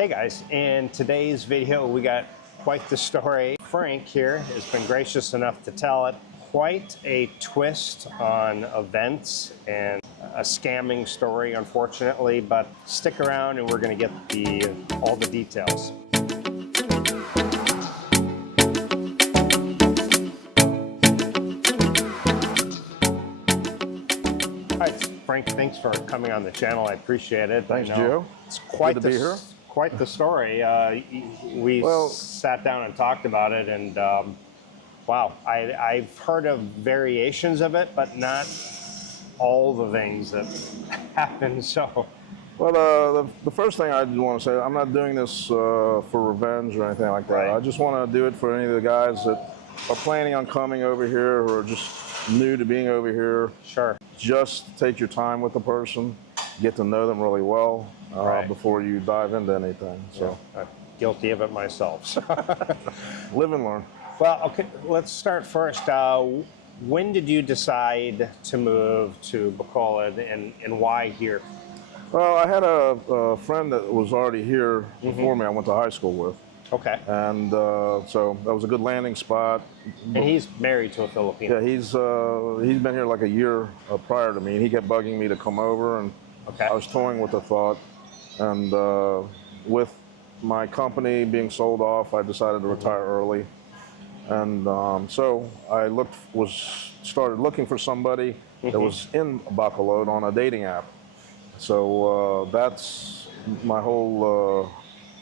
Hey guys, in today's video we got quite the story. Frank here has been gracious enough to tell it. Quite a twist on events and a scamming story, unfortunately, but stick around and we're going to get all the details. Hi, Frank, thanks for coming on the channel. I appreciate it. Thanks, Gio. It's quite Good to be here. Quite the story. We sat down and talked about it, and wow, I've heard of variations of it, but not all the things that happen. So, well, the first thing I want to say, I'm not doing this for revenge or anything like that. Right. I just want to do it for any of the guys that are planning on coming over here or just new to being over here. Sure. Just take your time with the person, get to know them really well before you dive into anything. So, I'm guilty of it myself. So. Live and learn. Well, okay, let's start first. When did you decide to move to Bacolod, and why here? Well, I had a friend that was already here before me. I went to high school with. Okay. And so that was a good landing spot. And he's married to a Filipino. Yeah, he's been here like a year prior to me, and he kept bugging me to come over, and I was toying with the thought. And with my company being sold off, I decided to retire early. And so I started looking for somebody that was in Bacolod on a dating app. So that's my whole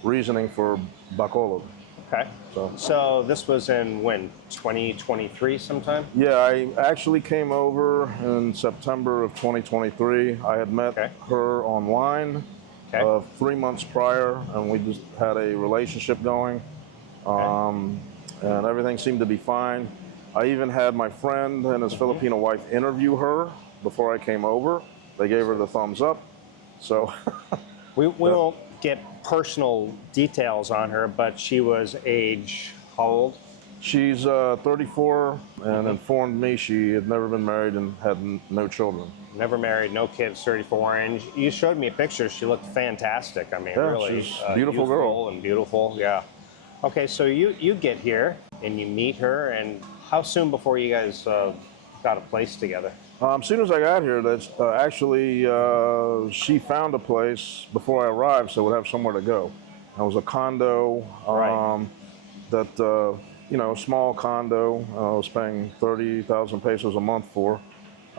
reasoning for Bacolod. Okay. So this was in when? 2023 sometime? Yeah, I actually came over in September of 2023. I had met her online 3 months prior, and we just had a relationship going. And everything seemed to be fine. I even had my friend and his Filipino wife interview her before I came over. They gave her the thumbs up. So we won't get personal details on her, but she was age how old? She's 34 and informed me she had never been married and had no children. Never married, no kids, 34, and you showed me a picture. She looked fantastic. I mean, really she's a beautiful girl. And beautiful, yeah. Okay, so you get here and you meet her, and how soon before you guys got a place together? As soon as I got here, she found a place before I arrived, so we'd have somewhere to go. It was a condo, a small condo. I was paying 30,000 pesos a month for.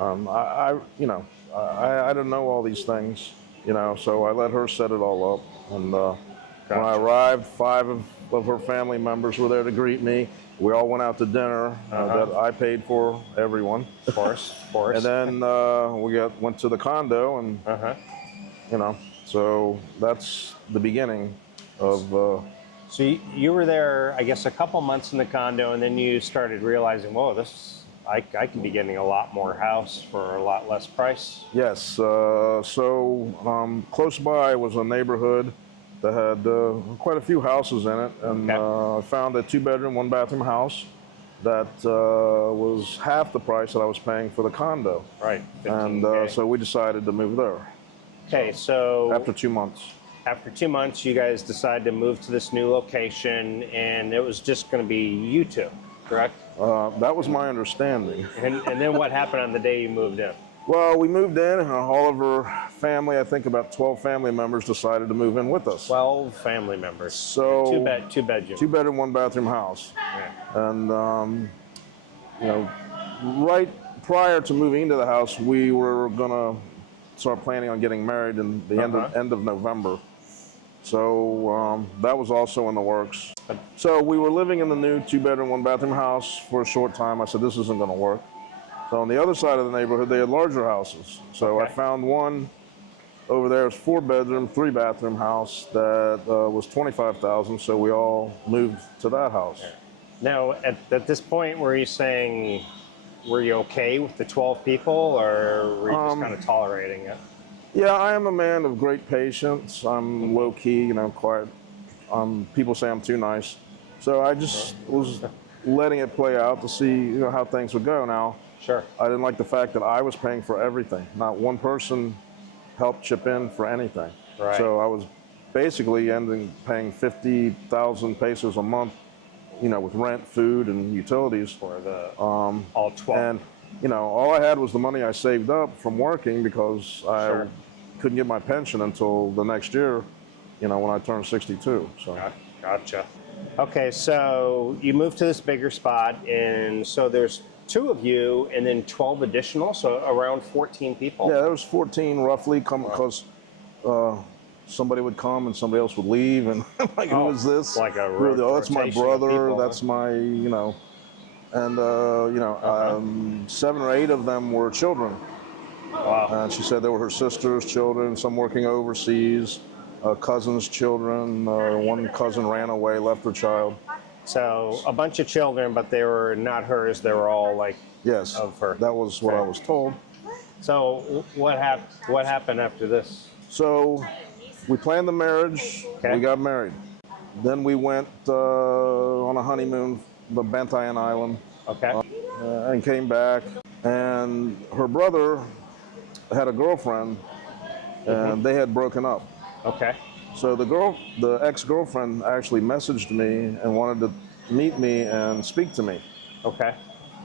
I didn't know all these things, so I let her set it all up. And when I arrived, 5 of her family members were there to greet me. We all went out to dinner that I paid for, everyone. Of course. And then we went to the condo, and so that's the beginning of. So you were there, I guess, a couple months in the condo, and then you started realizing, whoa, I can be getting a lot more house for a lot less price. Yes. So close by was a neighborhood that had quite a few houses in it, and I found a 2-bedroom, 1-bathroom house that was half the price that I was paying for the condo. Right. And so we decided to move there. Okay, so after 2 months. After 2 months, you guys decided to move to this new location, and it was just going to be you two, correct? That was my understanding. And then what happened on the day you moved in? Well, we moved in, and all of her family, I think about 12 family members, decided to move in with us. 12 family members. So two bedroom. 2-bedroom, 1-bathroom house. Yeah. And right prior to moving into the house, we were gonna start planning on getting married in the end of November. So that was also in the works. So we were living in the new 2-bedroom, 1-bathroom house for a short time. I said, this isn't gonna work. So on the other side of the neighborhood, they had larger houses. So I found one over there, it's 4-bedroom, 3-bathroom house that was 25,000. So we all moved to that house. Now, at this point, were you okay with the 12 people, or were you just kind of tolerating it? Yeah, I am a man of great patience. I'm low key, quiet. People say I'm too nice. So I just was letting it play out to see, how things would go. Now, sure. I didn't like the fact that I was paying for everything. Not one person helped chip in for anything. Right. So I was basically ending paying 50,000 pesos a month, you know, with rent, food, and utilities. For the all 12. And, you know, all I had was the money I saved up from working because I couldn't get my pension until the next year, you know, when I turned 62. So. Gotcha. Okay, so you moved to this bigger spot, and so there's 2 of you and then 12 additional, so around 14 people? Yeah, there was 14 roughly, because somebody would come and somebody else would leave, and like, who is this? Like a oh, that's my brother, people, that's my, you know, and, you know, 7 or 8 of them were children. Wow. And she said they were her sister's children, some working overseas, cousins' children. One cousin ran away, left her child. So a bunch of children, but they were not hers. They were all like of her. That was what I was told. So what happened after this? So we planned the marriage. Okay. We got married. Then we went on a honeymoon to Bantayan Island. Okay. And came back. And her brother had a girlfriend, and they had broken up. Okay. So the ex-girlfriend actually messaged me and wanted to meet me and speak to me. Okay.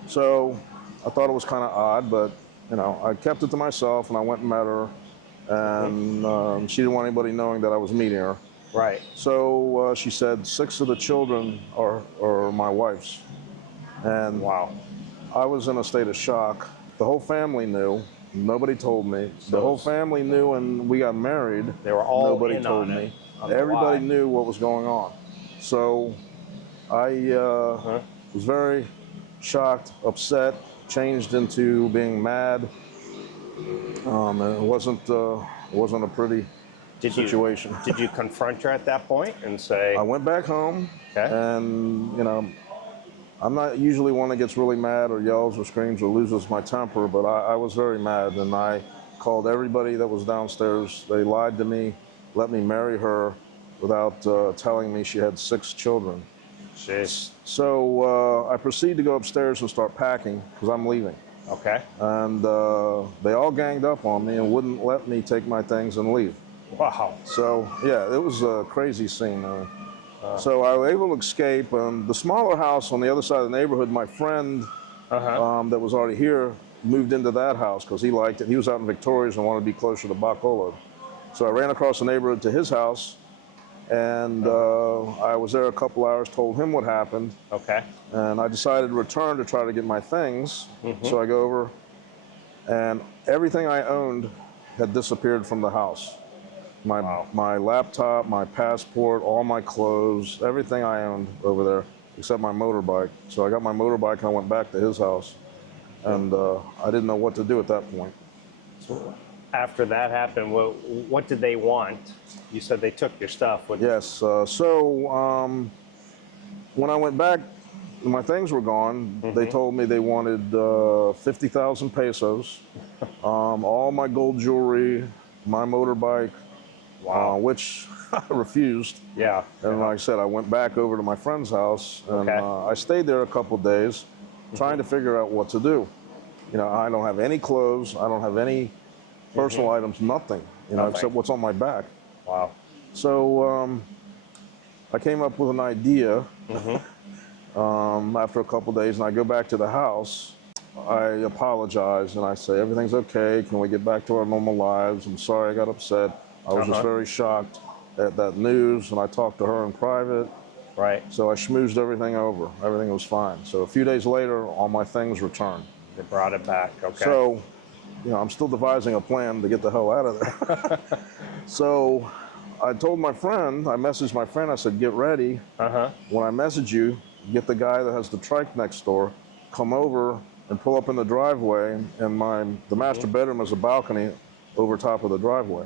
So I thought it was kind of odd, but, you know, I kept it to myself, and I went and met her, and she didn't want anybody knowing that I was meeting her. Right. So she said 6 of the children are my wife's. And wow. I was in a state of shock. The whole family knew. Nobody told me. The whole family knew when we got married. They were all Nobody in told on me. it. Everybody knew what was going on. So I was very shocked, upset, changed into being mad. And it wasn't a pretty situation. Did you confront her at that point and say? I went back home, and, you know, I'm not usually one that gets really mad or yells or screams or loses my temper, but I was very mad, and I called everybody that was downstairs. They lied to me, let me marry her without telling me she had 6 children. Jeez. So I proceeded to go upstairs and start packing because I'm leaving. Okay. And they all ganged up on me and wouldn't let me take my things and leave. Wow. So, yeah, it was a crazy scene. So I was able to escape. The smaller house on the other side of the neighborhood, my friend that was already here moved into that house because he liked it. He was out in Victoria's and wanted to be closer to Bacolod. So I ran across the neighborhood to his house, and I was there a couple hours, told him what happened. Okay. And I decided to return to try to get my things. So I go over, and everything I owned had disappeared from the house. My laptop, my passport, all my clothes, everything I owned over there, except my motorbike. So I got my motorbike and I went back to his house, and I didn't know what to do at that point. So after that happened, what did they want? You said they took your stuff. Yes. So when I went back, my things were gone. They told me they wanted 50,000 pesos, all my gold jewelry, my motorbike. Wow. Which I refused. Yeah. And like I said, I went back over to my friend's house, and I stayed there a couple days trying to figure out what to do. You know, I don't have any clothes. I don't have any personal items, nothing, you know, except what's on my back. Wow. So I came up with an idea after a couple days, and I go back to the house. I apologize, and I say, everything's okay. Can we get back to our normal lives? I'm sorry I got upset. I was just very shocked at that news, and I talked to her in private. Right. So I schmoozed everything over. Everything was fine. So a few days later, all my things returned. They brought it back. Okay. So, you know, I'm still devising a plan to get the hell out of there. So I told my friend, I messaged my friend, I said, get ready. When I message you, get the guy that has the trike next door, come over and pull up in the driveway, and the master bedroom is a balcony over top of the driveway.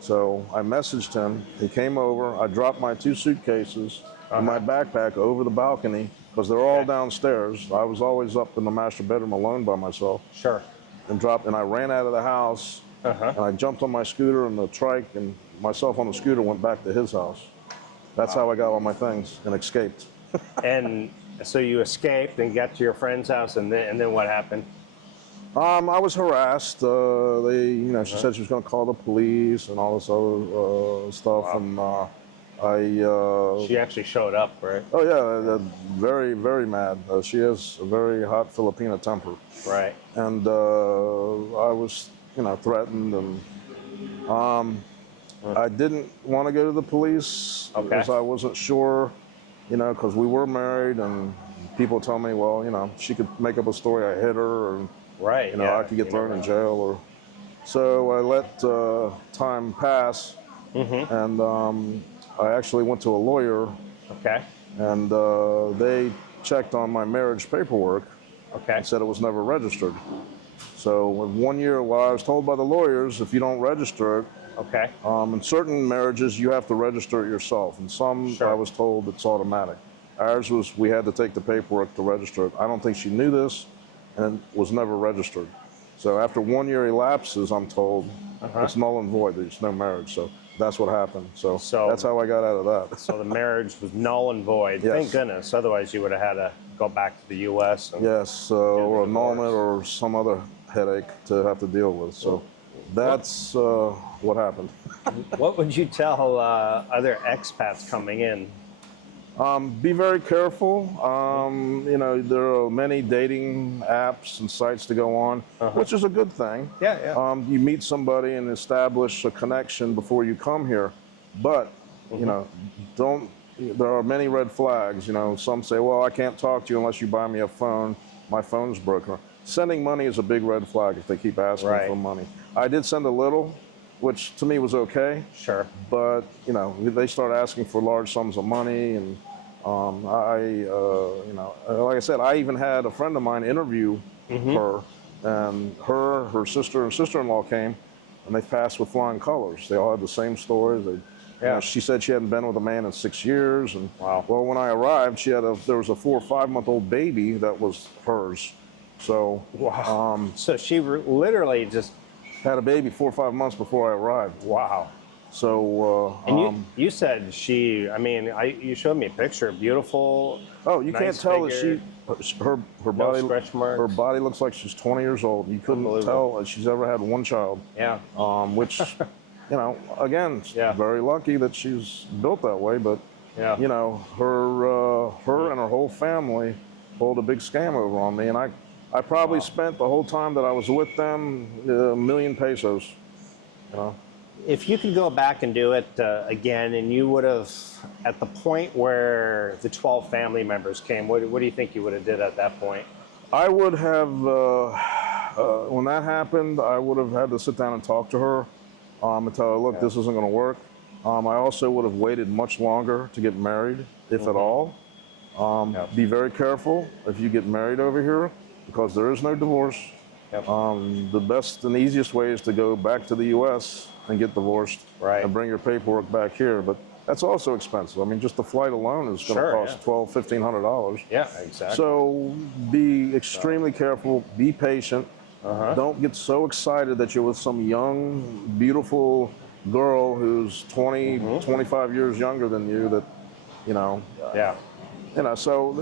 So I messaged him, he came over, I dropped my 2 suitcases and my backpack over the balcony, because they're all downstairs. I was always up in the master bedroom alone by myself. Sure. And I ran out of the house, and I jumped on my scooter and the trike, and myself on the scooter went back to his house. That's how I got all my things and escaped. And so you escaped and got to your friend's house, and then what happened? I was harassed. She said she was going to call the police and all this other stuff, Wow. and She actually showed up, right? oh yeah, very, very mad. She has a very hot Filipina temper, Right. and I was, threatened, and I didn't want to go to the police because I wasn't sure, because we were married, and people tell me, well, she could make up a story I hit her, and Right. I could get thrown in jail, or so I let time pass, and I actually went to a lawyer, Okay. and they checked on my marriage paperwork Okay. and said it was never registered. So in 1 year, well, I was told by the lawyers, if you don't register it, Okay. in certain marriages you have to register it yourself, and some Sure. I was told it's automatic. Ours was we had to take the paperwork to register it. I don't think she knew this, and was never registered. So after 1 year elapses, I'm told it's null and void. There's no marriage. So that's what happened. So that's how I got out of that. So the marriage was null and void. Yes. Thank goodness. Otherwise, you would have had to go back to the U.S. And Yes, or annulment or some other headache to have to deal with. So that's what happened. What would you tell other expats coming in? Be very careful. There are many dating apps and sites to go on, which is a good thing. Yeah, yeah. You meet somebody and establish a connection before you come here, but don't. There are many red flags. Some say, "Well, I can't talk to you unless you buy me a phone. My phone's broken." Sending money is a big red flag if they keep asking for money. I did send a little, which to me was okay. Sure. But they start asking for large sums of money, and like I said, I even had a friend of mine interview her, and her sister and sister-in-law came, and they passed with flying colors. They all had the same stories. She said she hadn't been with a man in 6 years, and Wow. well, when I arrived, there was a 4 or 5 month old baby that was hers. So Wow. So she literally just had a baby 4 or 5 months before I arrived. wow. So And you said she. I mean, you showed me a picture. Beautiful. oh, you nice can't tell figure, that her no body stretch marks. her body looks like she's 20 years old. You couldn't tell that she's ever had one child. Yeah. Which again, very lucky that she's built that way. But Yeah. her and her whole family pulled a big scam over on me, and I probably spent the whole time that I was with them $1 million pesos. If you could go back and do it again, and you would have, at the point where the 12 family members came, what do you think you would have did at that point? I would have, when that happened, I would have had to sit down and talk to her and tell her, look, this isn't going to work. I also would have waited much longer to get married, if at all. Be very careful if you get married over here, because there is no divorce. Yep. The best and easiest way is to go back to the U.S. and get divorced and bring your paperwork back here. But that's also expensive. I mean, just the flight alone is going to cost $1,200, $1,500. Yeah, exactly. So be extremely careful. Be patient. Don't get so excited that you're with some young, beautiful girl who's 20, 25 years younger than you. So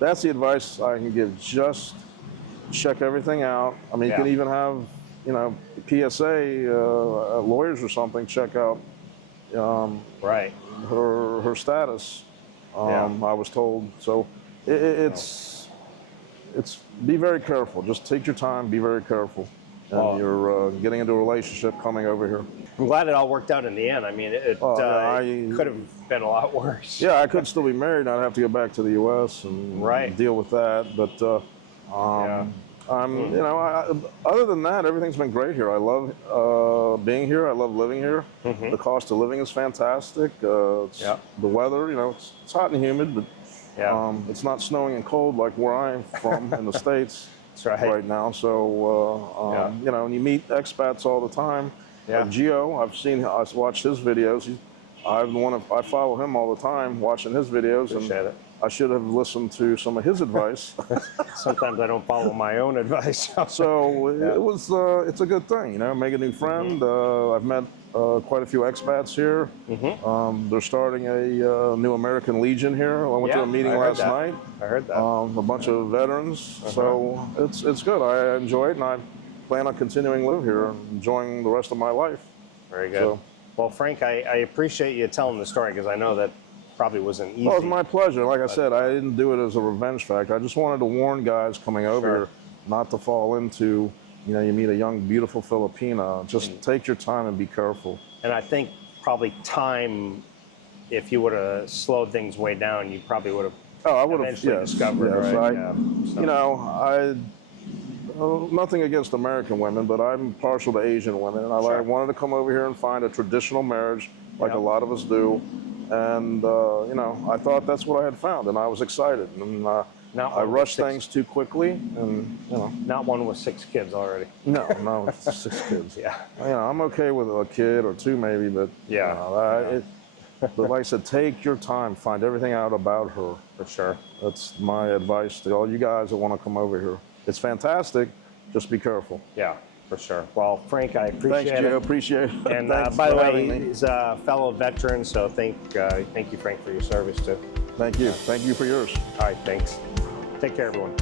that's the advice I can give. Just check everything out. I mean, you can even have, PSA lawyers or something check out her status. I was told. So it's be very careful. Just take your time. Be very careful. And you're getting into a relationship coming over here. I'm glad it all worked out in the end. I mean, it could have been a lot worse. Yeah, I could still be married. I'd have to go back to the U.S. and deal with that. But other than that, everything's been great here. I love being here. I love living here. The cost of living is fantastic. The weather, it's hot and humid, but it's not snowing and cold like where I'm from in the States right now. So, and you meet expats all the time. Gio, I've watched his videos. I follow him all the time, watching his videos. Appreciate it. I should have listened to some of his advice. Sometimes I don't follow my own advice. So it's a good thing, make a new friend. I've met quite a few expats here. They're starting a new American Legion here. I went to a meeting last night. I heard that. A bunch of veterans. So it's good. I enjoy it, and I plan on continuing to live here and enjoying the rest of my life. Very good. So, well, Frank, I appreciate you telling the story because I know that probably wasn't easy. well, it's my pleasure. Like I said, I didn't do it as a revenge factor. I just wanted to warn guys coming over here not to fall into, you know, you meet a young, beautiful Filipina. Just take your time and be careful. And I think probably time, if you would have slowed things way down, you probably would have I would have eventually discovered, right? You know, nothing against American women, but I'm partial to Asian women, and I wanted to come over here and find a traditional marriage, like a lot of us do. And you know, I thought that's what I had found, and I was excited. And I rushed things too quickly, and you know. Not one with 6 kids already. No, 6 kids. Yeah. You know, I'm okay with a kid or 2 maybe, but yeah. You know, but like I said, take your time, find everything out about her. For sure. That's my advice to all you guys that want to come over here. It's fantastic. Just be careful. Yeah, for sure. Well, Frank, I appreciate Thanks, Gio. it. Appreciate it. And by the way, he's a fellow veteran, so thank you, Frank, for your service too. Thank you. Thank you for yours. All right, thanks. Take care, everyone.